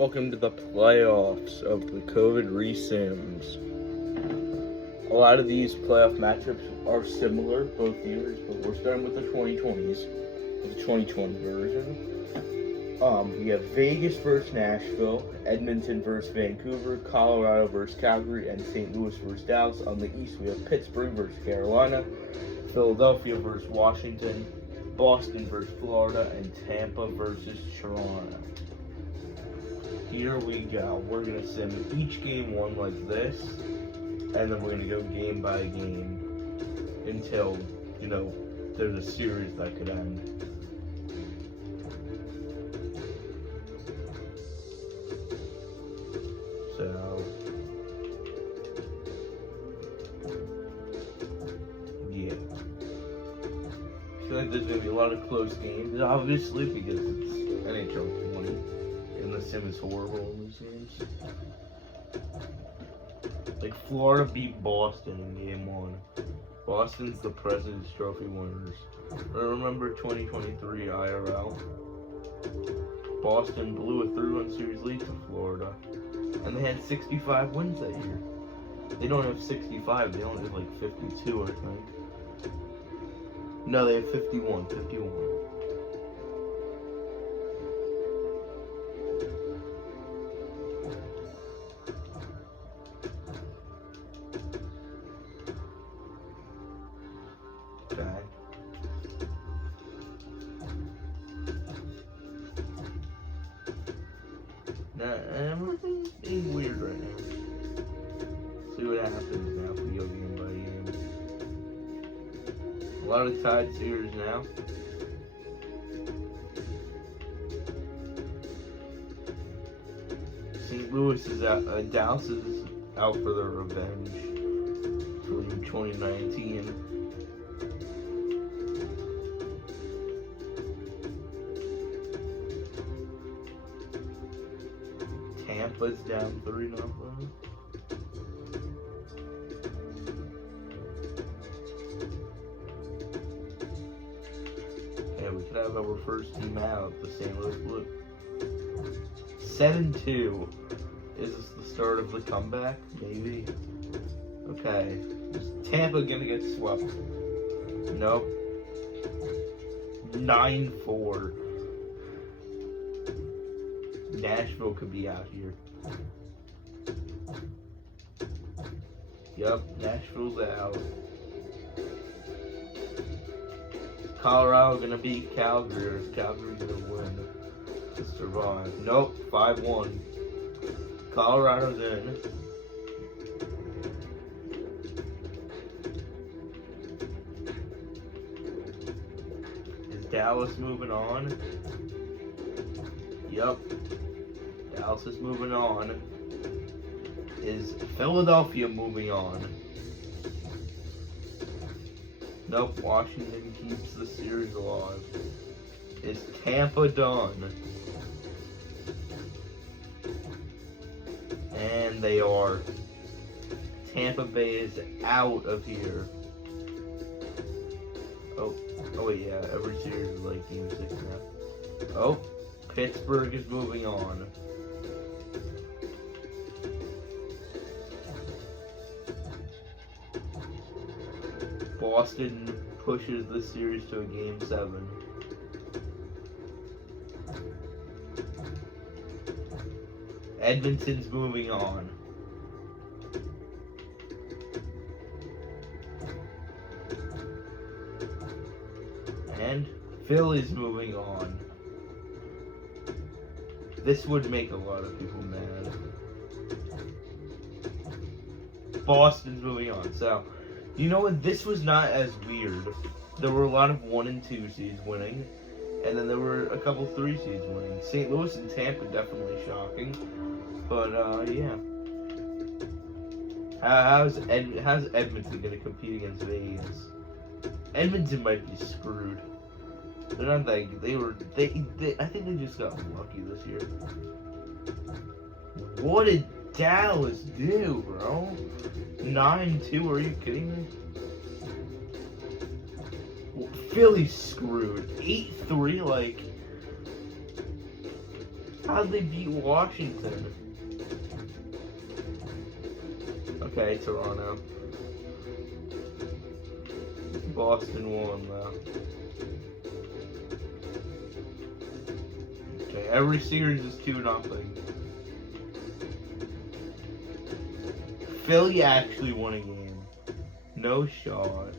Welcome to the playoffs of the COVID Resims. A lot of these playoff matchups are similar both years, but we're starting with the 2020s, the 2020 version. We have Vegas versus Nashville, Edmonton versus Vancouver, Colorado versus Calgary, and St. Louis versus Dallas. On the East, we have Pittsburgh versus Carolina, Philadelphia versus Washington, Boston versus Florida, and Tampa versus Toronto. Here we go. We're going to sim each game one like this, and then we're going to go game by game until, there's a series that could end. So, yeah. I feel like there's going to be a lot of close games, obviously, because it's NHL 20. And the sim is horrible in these games. Like, Florida beat Boston in game one. Boston's the President's Trophy winners. Remember 2023 IRL? Boston blew a 3-1 series lead to Florida. And they had 65 wins that year. They don't have 65, they only have like 52, I think. No, they have 51. Okay. Now, everything's being weird right now. See what happens now if we go game by game. A lot of tied series now. St. Louis is out, Dallas is out for their revenge from 2019. Tampa's down 3-0. Yeah, we could have our first team out, the St. Louis Blue. 7-2. Is this the start of the comeback? Maybe. Okay. Is Tampa gonna get swept? Nope. 9-4. Nashville could be out here. Yep, Nashville's out. Colorado gonna beat Calgary, or is Calgary gonna win to survive? Nope, 5-1. Colorado's in. Is Dallas moving on? Yep. Dallas is moving on. Is Philadelphia moving on? Nope, Washington keeps the series alive. Is Tampa done? And they are. Tampa Bay is out of here. Oh wait, yeah, every series is like game 6 now. Oh, Pittsburgh is moving on. Boston pushes the series to a game 7. Edmonton's moving on. And Philly's moving on. This would make a lot of people mad. Boston's moving on. So, you know what? This was not as weird. There were a lot of 1 and 2 seeds winning, and then there were a couple 3 seeds winning. St. Louis and Tampa definitely shocking, but yeah. How's Edmonton gonna compete against Vegas? Edmonton might be screwed. They're not that. I think they just got lucky this year. What did Dallas do, bro? 9-2, are you kidding me? Philly's screwed. 8-3, like... How'd they beat Washington? Okay, Toronto. Boston won though. Okay, every series is 2-0. Philly actually won a game. No shot.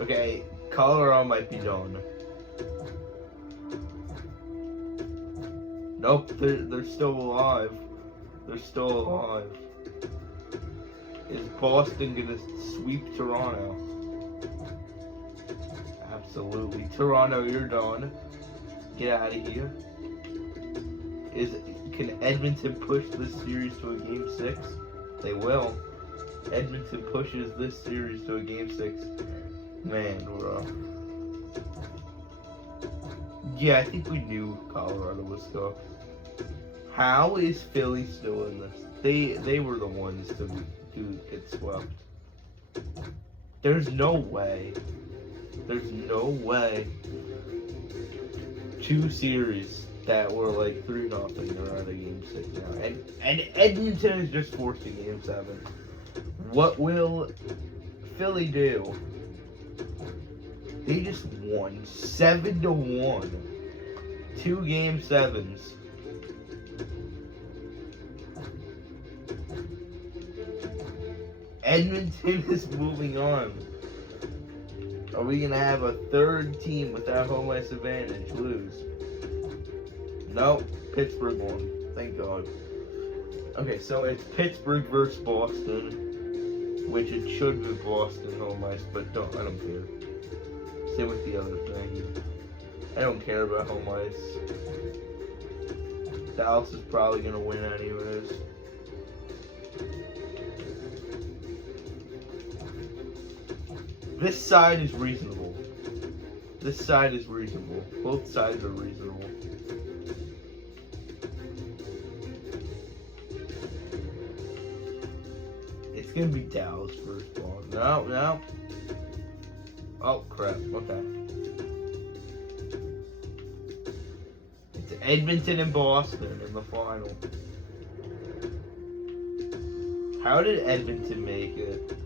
Okay, Colorado might be done. Nope, they're still alive. They're still alive. Is Boston gonna sweep Toronto? Absolutely. Toronto, you're done. Get out of here. Can Edmonton push this series to a game 6? They will. Edmonton pushes this series to a game 6. Man, bro. Yeah, I think we knew Colorado was cooked. How is Philly still in this? They were the ones to get swept. There's no way. There's no way. 2 series that were like 3-0 are out of game 6 now. And Edmonton is just forced to game 7. What will Philly do? They just won 7-1. 2 game 7s. Edmonton is moving on. Are we gonna have a third team without home ice advantage lose? Nope. Pittsburgh won. Thank God. Okay, so it's Pittsburgh versus Boston, which it should be Boston home ice, but I don't care. Same with the other thing. I don't care about home ice. Dallas is probably gonna win anyways. This side is reasonable. This side is reasonable. Both sides are reasonable. It's gonna be Dallas first ball. No. Oh crap. Okay. It's Edmonton and Boston in the final. How did Edmonton make it?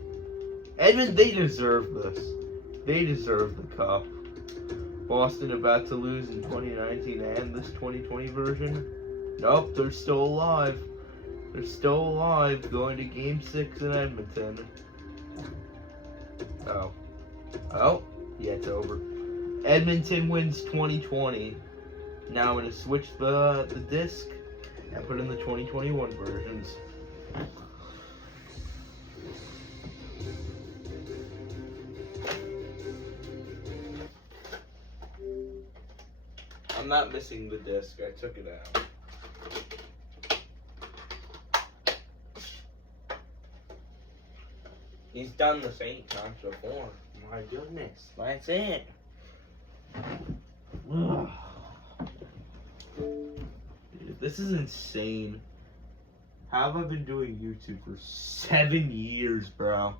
Edmonton, they deserve this. They deserve the cup. Boston about to lose in 2019 and this 2020 version. Nope, they're still alive. They're still alive, going to game 6 in Edmonton. Oh, yeah, it's over. Edmonton wins 2020. Now I'm going to switch the disc and put in the 2021 versions. I'm not missing the disc. I took it out. He's done the same times before. My goodness. That's it. Dude, this is insane. How have I been doing YouTube for 7 years, bro?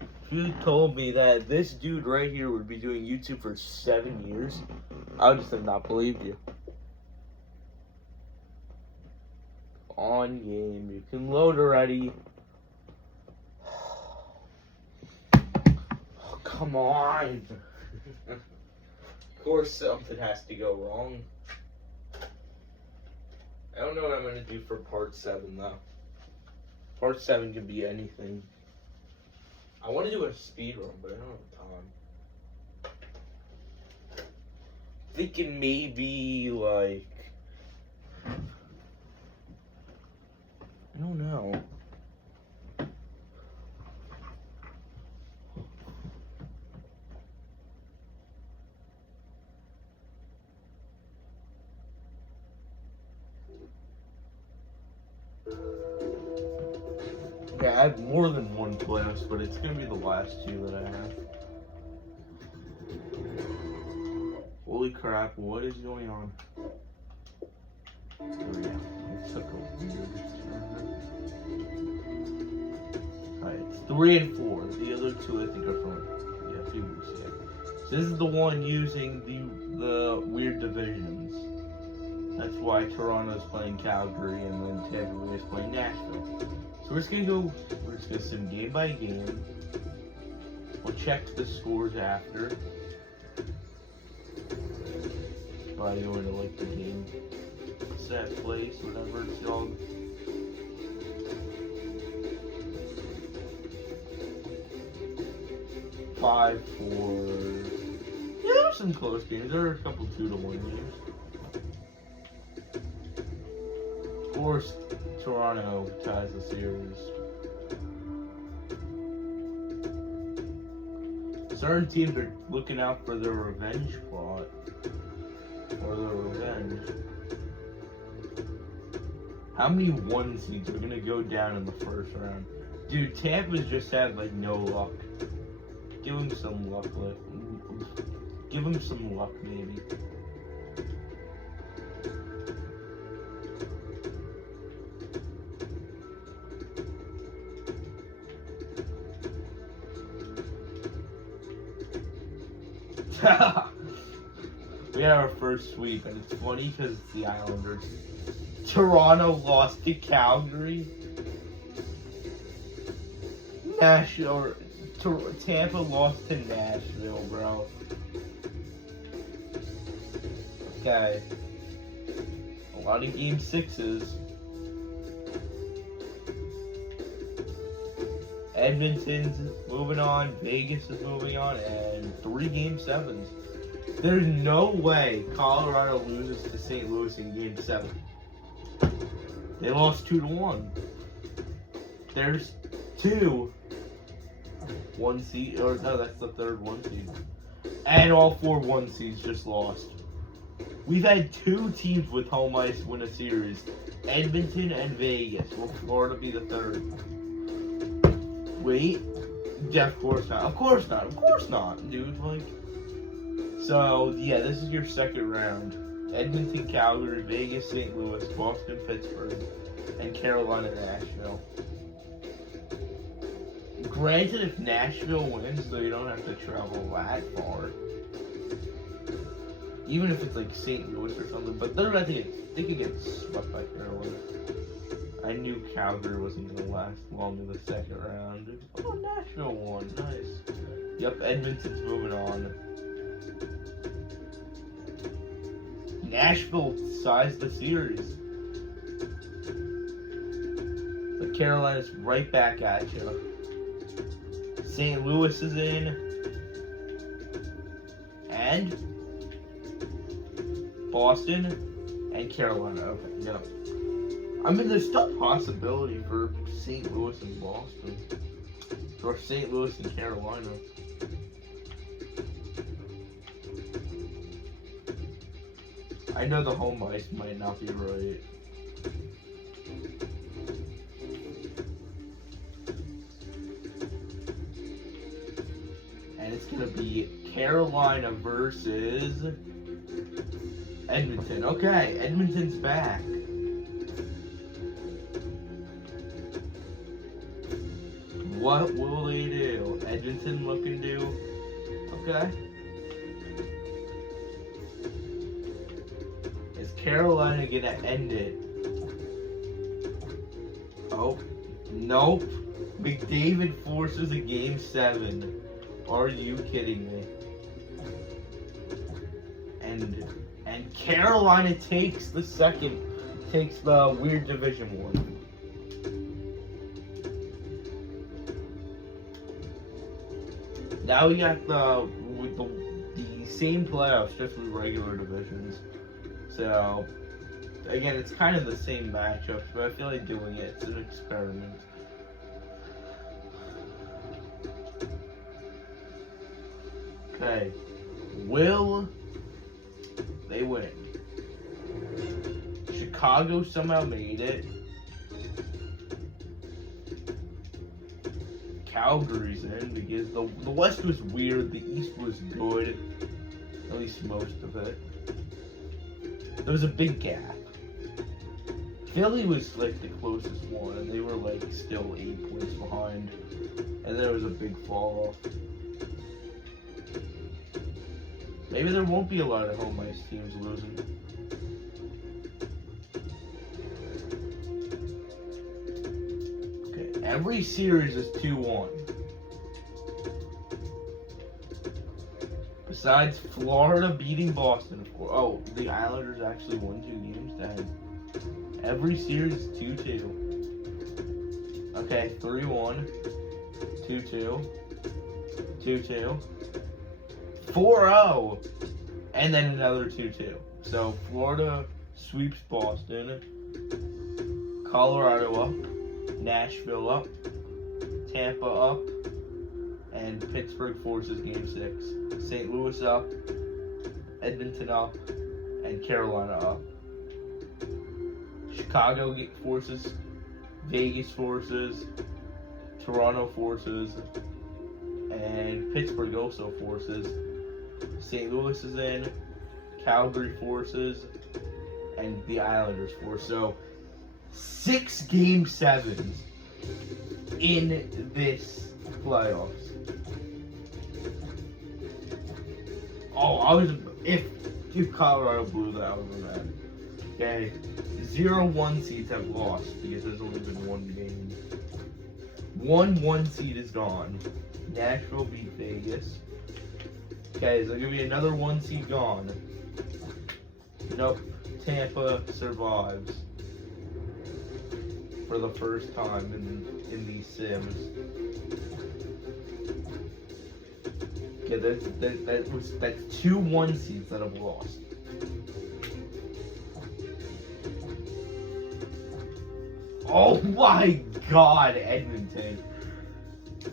If you told me that this dude right here would be doing YouTube for 7 years, I would just have not believed you. On game, you can load already. Oh, come on. Of course something has to go wrong. I don't know what I'm going to do for part 7 though. Part 7 can be anything. I want to do a speed run, but I don't have time. Thinking maybe like, I don't know. Yeah, I have more than one playoffs, but it's gonna be the last 2 that I have. Holy crap, what is going on? Oh yeah, it took a weird turn. Alright, it's 3 and 4. The other 2 I think are from a few weeks ago. So this is the one using the weird divisions. That's why Toronto's playing Calgary and then Tampa Bay is playing Nashville. So we're just gonna sim game by game. We'll check the scores after. By going to like the game set place, whatever it's called. Five, 4. Yeah, there were some close games. There were a couple 2-1 games. Of course, Toronto ties the series. Certain teams are looking out for their revenge plot. Or their revenge. How many 1 seeds are gonna go down in the first round? Dude, Tampa's just had like no luck. Give him some luck, give him some luck, maybe. We had our first sweep, and it's funny because it's the Islanders. Toronto lost to Calgary. Tampa lost to Nashville, bro. Okay. A lot of game 6s. Edmonton's moving on, Vegas is moving on, and 3 game 7s. There's no way Colorado loses to St. Louis in game 7. They lost 2-1. There's 2 1 seed, or no, that's the third 1 seed. And all 4 1 seeds just lost. We've had 2 teams with home ice win a series. Edmonton and Vegas. Will Florida be the third? Wait. Yeah, of course not. Of course not. Of course not, dude. Like, so, yeah, this is your second round. Edmonton, Calgary, Vegas, St. Louis, Boston, Pittsburgh, and Carolina, Nashville. Granted, if Nashville wins, though, you don't have to travel that far. Even if it's like St. Louis or something, but they're about to they could get swept by Carolina. I knew Calgary wasn't going to last long in the second round. Oh, Nashville won. Nice. Yep, Edmonton's moving on. Nashville sized the series. But Carolina's right back at you. St. Louis is in. And Boston and Carolina. Okay, no. I mean, there's still possibility for St. Louis and Boston. Or St. Louis and Carolina. I know the home ice might not be right. And it's going to be Carolina versus Edmonton. Okay, Edmonton's back. What will they do? Edmonton looking to... Okay. Is Carolina gonna end it? Oh, nope. McDavid forces a game 7. Are you kidding me? And Carolina takes the weird Division 1. Now we got the same playoffs, just with regular divisions. So, again, it's kind of the same matchups, but I feel like doing it's an experiment. Okay. Will they win? Chicago somehow made it. Calgary's in because the West was weird, the East was good, at least most of it. There was a big gap. Philly was like the closest one, and they were like still 8 points behind, and there was a big fall off. Maybe there won't be a lot of home ice teams losing. Every series is 2-1. Besides Florida beating Boston, of course. Oh, the Islanders actually won 2 games. Dang. Every series is 2-2. Okay, 3-1, 2-2, 2-2, 4-0, and then another 2-2. So Florida sweeps Boston, Colorado up, Nashville up, Tampa up, and Pittsburgh forces Game 6. St. Louis up, Edmonton up, and Carolina up. Chicago forces, Vegas forces, Toronto forces, and Pittsburgh also forces. St. Louis is in, Calgary forces, and the Islanders force. So 6 Game 7s in this playoffs. Oh, if Colorado blew that, I would have been mad. Okay, 0 1 seeds have lost because there's only been 1 game. 1 seed is gone. Nashville beat Vegas. Okay, so there's gonna be another 1 seed gone. Nope, Tampa survives for the first time in these sims. Okay, that's 2 1 seeds that have lost. Oh my God, Edmonton!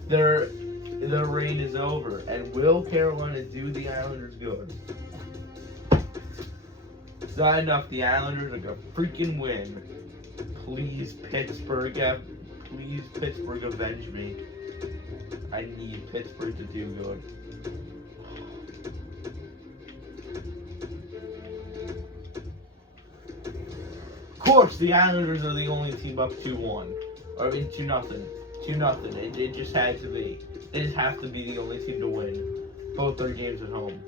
Their reign is over, and will Carolina do the Islanders good? It's not enough. The Islanders are gonna freaking win. Please, Pittsburgh, avenge me. I need Pittsburgh to do good. Of course, the Islanders are the only team up 2-1. Or I mean 2-0. 2-0. It just had to be. They just have to be the only team to win both their games at home.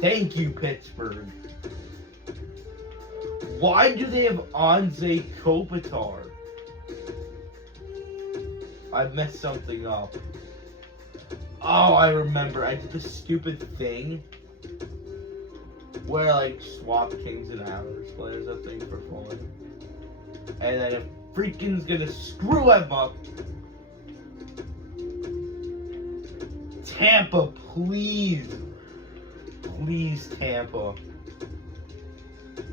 Thank you, Pittsburgh. Why do they have Anze Kopitar? I messed something up. Oh, I remember. I did this stupid thing where I like swap Kings and Islanders players, I think, for fun. And then if freaking's gonna screw them up. Tampa, please. Please, Tampa. You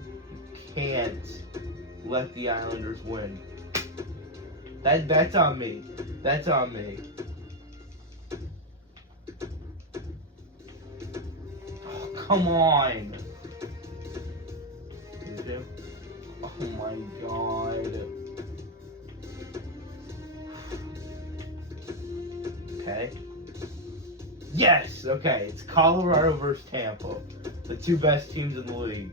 can't let the Islanders win. That's on me. That's on me. Oh, come on. Oh my God. Okay. Yes! Okay, it's Colorado versus Tampa. The 2 best teams in the league.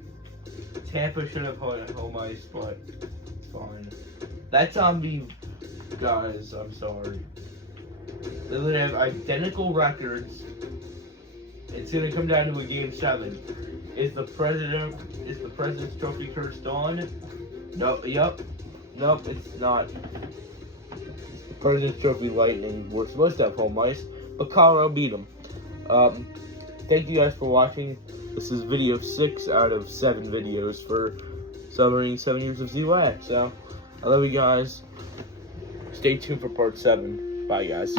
Tampa should have home ice, but it's fine. That's on me, guys. I'm sorry. They literally have identical records. It's gonna come down to a Game 7. Is the President's Trophy cursed on? No. Yep. Nope. It's not. It's the President's Trophy Lightning. We're supposed to have home ice, but Colorado beat them. Thank you guys for watching. This is video 6 out of 7 videos for celebrating 7 years of ZYX. So I love you guys. Stay tuned for part 7. Bye, guys.